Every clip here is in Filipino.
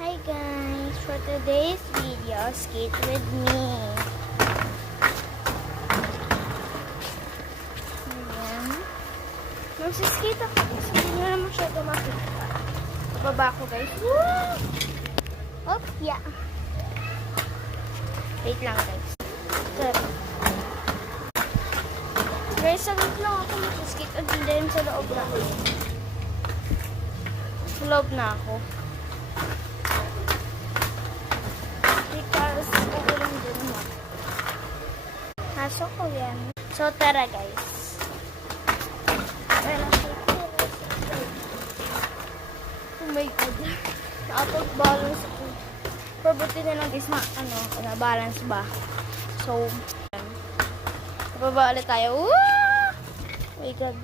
Hi guys! For today's video, skate with me. Ayan. Magsiskate ako kasi hindi nyo naman siya makita. Pababa ko guys. Woo! Oh, yeah. Wait lang guys. Sorry. Guys, saglit lang ako magsiskate at hindi rin sa loob na ako. Sa loob na ako. Because okay lang din mo. Pasok ko yan. So, tara guys. Oh my god. Nakapag-balance ako. Pabuti na lang guys na-balance ba. So, yan. Nababa ulit tayo. Woo! Oh my god.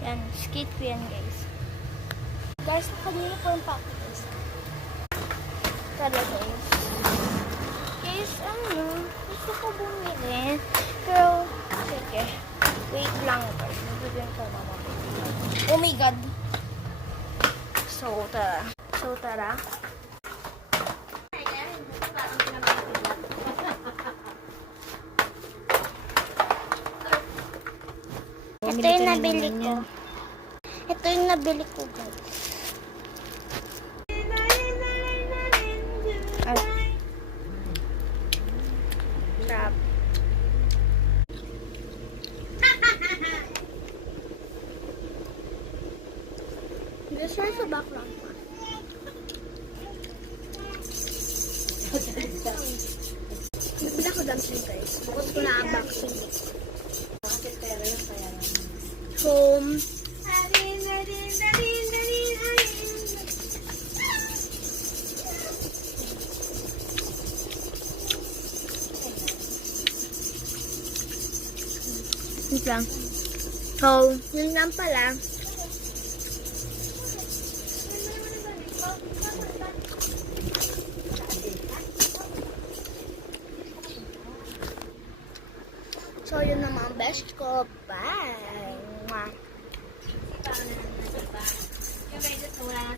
Yan, skate ko yan guys. Guys, nakabili po yung package. Tara guys. Guys, gusto ko bumili. Pero, sige. Wait lang guys. Bibigyan ko mama. Oh my god. So, tara. Ito yung nabili ko. Ito yung nabili ko, guys. Crap. This one sa background pa. Nabili ko dancing, guys. Bukod ko na unboxing. Home. Wait lang. So, yun lang pala. So, yun naman best ko.